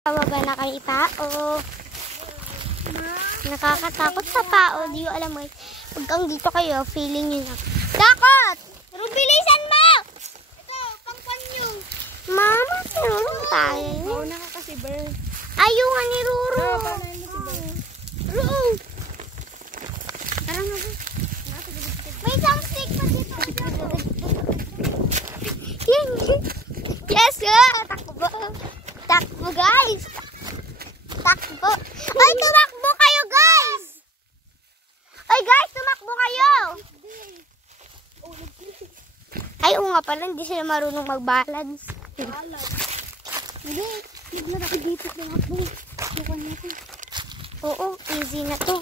Baba na kay tao. Nakakatakot sa tao. Di ko alam mo. Pagkang dito kayo, feeling nyo na. Takot! Pero bilisan mo! Ito, pangpan nyo. Mama, tinulong tayo. Oo, nakakasiber. Ayaw nga ni Ruru. Ruru! Parang nga ba? May isang stick pa dito. Yes, takbo. Takbo, guys. Takbo. Ay, tumakbo kayo, guys. Ay, guys, tumakbo kayo. Ay, oo nga pala, hindi sila marunong mag-balance. Hindi, tignan ako dito tumakbo. Sukan natin. Oo, easy na to.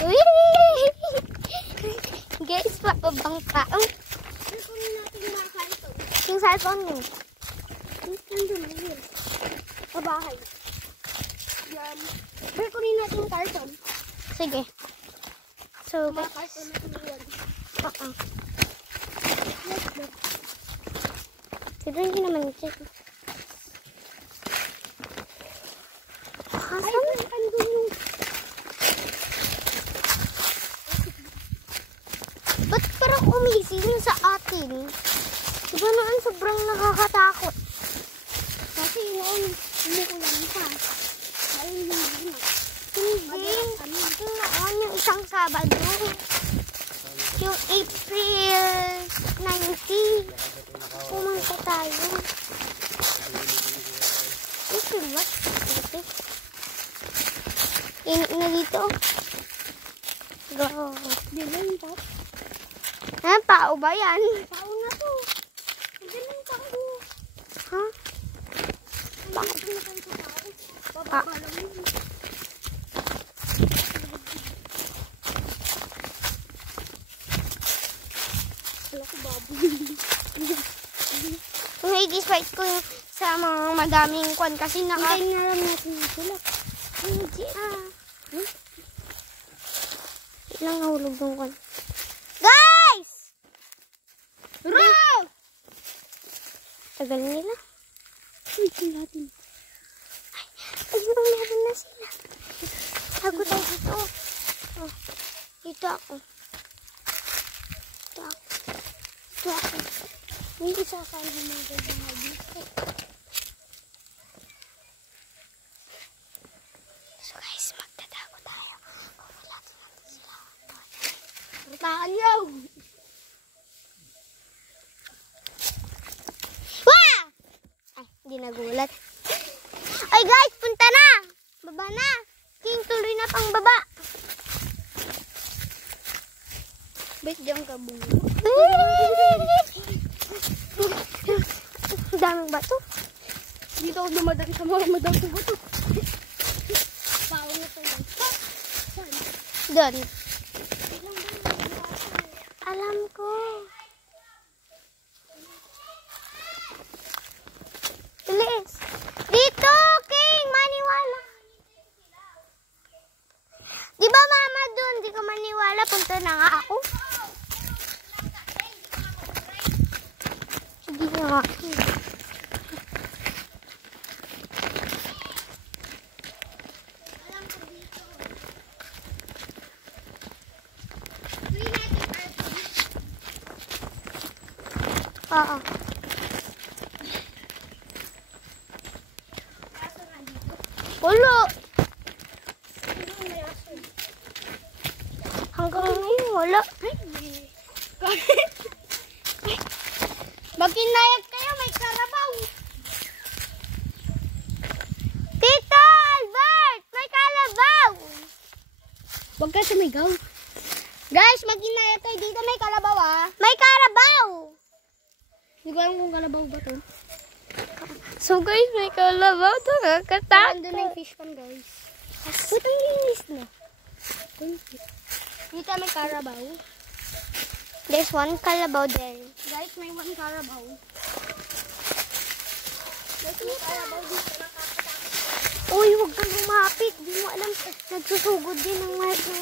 Uy! Guys, papabangka. Kunin natin yung mga kanto. Yung cellphone nyo. Nandun na yun. Sa bahay. Yan. Pero kunin natin yung karton. Sige. So, Mga karton natin yun. oo. Let's go. Siguro hindi naman check. Ay, andun yung... Ba't parang umiisiling sa atin? Diba noon sobrang nakakatakot? Kasi noon, umuulan pa. Dahil hindi na. Hindi. Yung noon, yung isang Sabado. Yung April 19. Pumunta tayo. April what? Init na dito. Go. Di ba yung top? Ah, pao ba yan? Pao na to. Hindi na yung pao. Ha? Bakit na tayo sa pao? Bababa lang yun. Wala ko baboy. Nai-despite ko yung sa mga madaming kwan kasi Hintayin na lang natin yung tulak. Hindi Ilang nahulog ng kwan. Guys! Row! Tagal nila. Uy, natin. Ayun, meron na sila. Tago tayo dito. Oh, dito ako. Dito ako. Dito ako. Hindi sasali mo mga mga dito. So guys, magtatago tayo. Kung wala natin sila. Rutakan yaw! Wah! Ay, hindi nagulat. Ay guys, punta na! Baba na! King, tuloy na pang baba. Ba't diyan ka bunga? Ang daming bato. Dito ako dumadaan sa mga madaming bato. Pao na to lang. Saan? Doon. Alam ko. Bilis. Dito, King. Maniwala. Di ba mama doon? Di ko maniwala. Punta na nga ako. Sige nga. Oo. Wala. Hanggang ngayon, wala. Maginayag kayo, may karabaw. Tito Albert, may kalabaw. Huwag ka sumigaw. Guys, maginayag kayo. Dito may kalabaw ah. May karabaw. Hindi ko alam kung kalabaw ba to. So guys, may kalabaw. Nakakatakot. Nandun na yung fish pan, guys. Ba't ang linis na? Dito may karabaw. There's one kalabaw there. Guys, may one karabaw. Guys, may karabaw dito. Uy, huwag kang lumapit. Di mo alam, nagsusugod din ng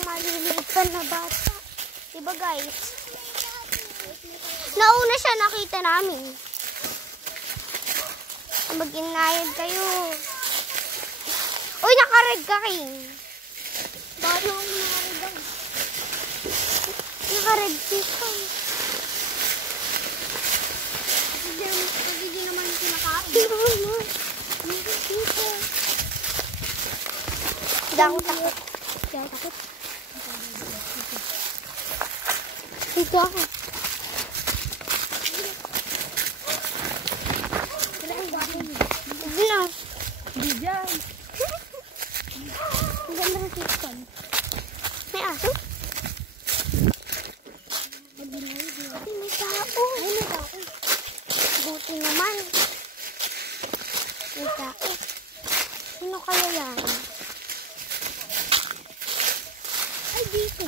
maliliit pa na bata. Diba guys? Nauna siya, nakita namin. Mag-inayad kayo. Uy, nakared ka, King. Bakit ako nakared ako? Nakared dito. Kasi di naman kinakain. Dito. Dako takot. Takot. Dito ako. Hindi na. Hindi dyan. Ang ganda ng system. May aso? May tao. Ay, may tao. Buti naman. May tao. Sino kaya yan? Ay, dito.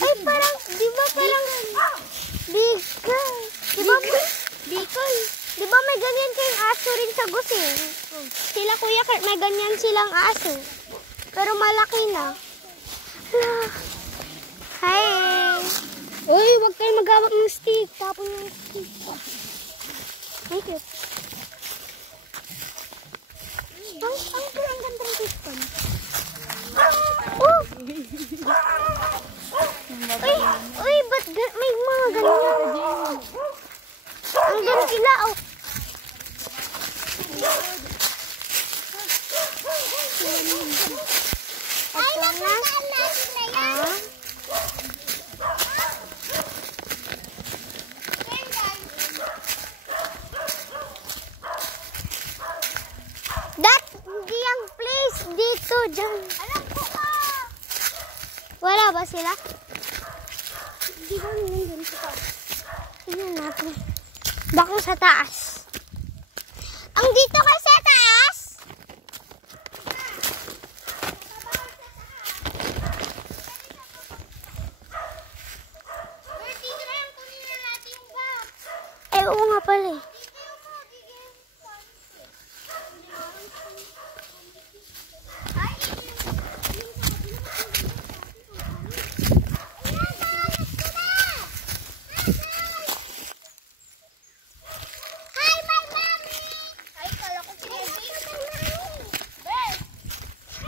Ay, parang, di ba parang, Bicol. Di ba, Bicol. Di ba may ganyan kayong aso rin sa Gusing? Sila Kuya Kurt, may ganyan silang aso. Pero malaki na. Hi. Uy, huwag kayo maghawak ng stick. Tapon yung stick. Thank you. Ang ganda ng system. Oh! Uy, ba't may mga ganyan? Ang ganda sila, oh. Ay, nakita na yan. That, hindi ang place dito, dyan. Alam ko ka. Wala ba sila? Hindi ba nandun sa taas? Tingnan natin. Baka sa taas. Ang dito ka sa taas? Dito na lang kunin na natin yung box. Eh, oo nga pala eh.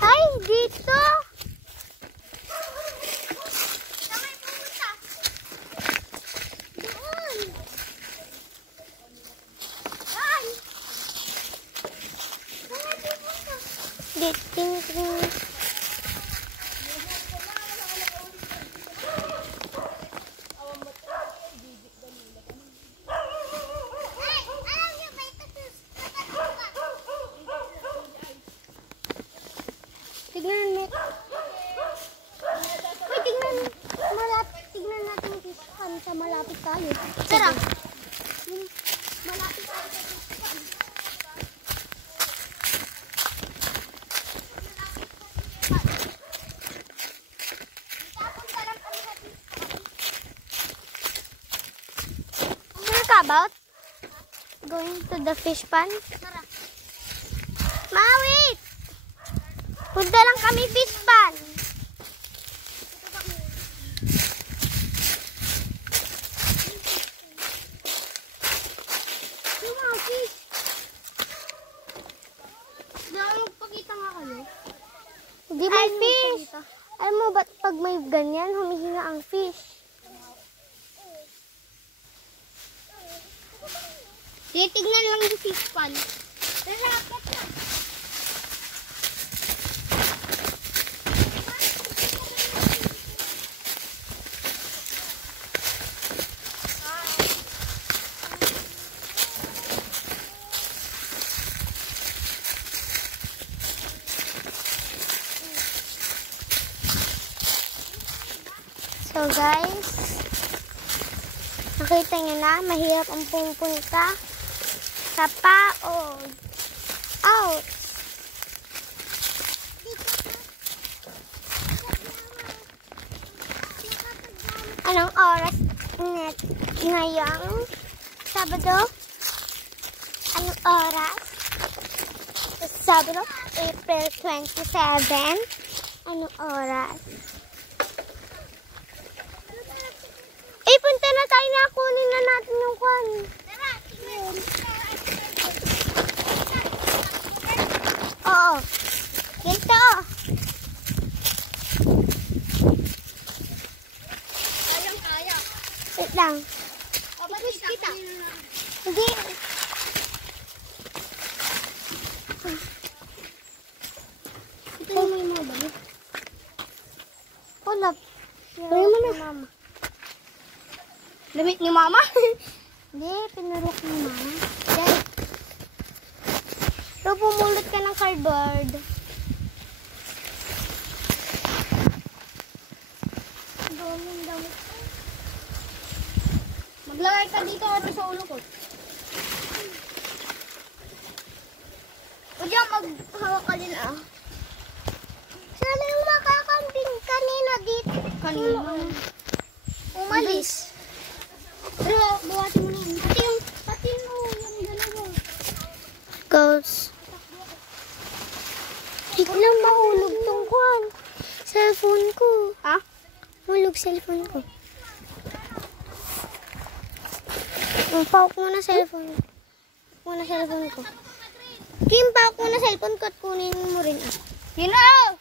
Ay, dito. Doon. Ay. Dito. Tignan mo. Uy, tignan. Tignan natin yung system sa malapit tayo. Tara. Malapit tayo sa system. Ano ka about? Going to the fish pond? Tara. Ma, wait! Punta lang kami fish pond. Yung mga fish. Magpakita nga kayo. Hindi may fish. Alam mo ba't pag may ganyan, humihinga ang fish? Titignan lang yung fish pond. Lalapit na. So guys, nakita nyo na, mahirap ang pumunta sa paod. Out! Anong oras net ngayong Sabado? Anong oras? Sabado, April 27. Anong oras? Eh, punta na tayo na. Kunin na natin yung kwan. Tara, tignan. Ganito. Kayang-kaya. Wait lang. O, ba't kita? Hindi. Ito yung may mga damit. Wala. Ayaw mo na. Mama. Damit ni mama? Hindi, pinurok ni mama. Yan. So, pumulot ka ng cardboard. Daming damit. Maglagay ka dito ano sa ulo ko. O diyan, maghawak ka din ah. Sana yung makakambing kanina dito. Kanina. Umalis. Pero buhatin mo na yun. Pati yung dalawa. Goes. Biglang mahulog tong kwan. Cellphone ko. Ha? Hulog cellphone ko. Pawak mo na cellphone. Muna cellphone ko. Kim, pawak mo na cellphone ko at kunin mo rin. Yun na!